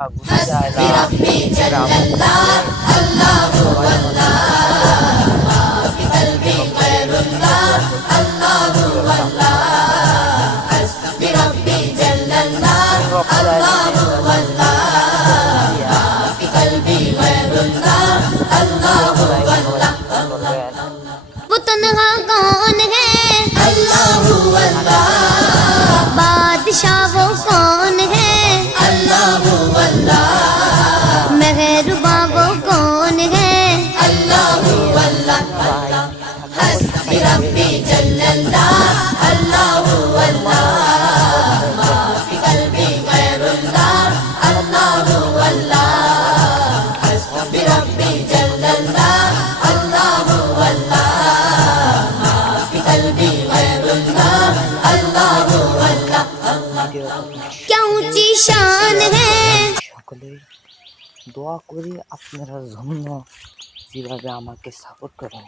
حسبي ربي جل الله الله والله ما في قلبي غير الله الله والله حسبي ربي جل الله الله والله ما في قلبي غير الله الله والله वो तन्हा कौन है अल्लाह अल्लाह बादशाह वो कौन है अल्लाह अल्लाह मेहरबा वो कौन है अल्लाह अल्लाह हस्बी रब्बी जल्लल्लाह अल्लाह अल्लाह मा फी क़ल्बी गैरुल्लाह अल्लाह अल्लाह हस्बी रब्बी जल्लल्लाह अल्लाह अल्लाह क्या ऊंची शान है সকলে দোয়া করি আপনারা যেভাবে আমাকে সাপোর্ট করেন।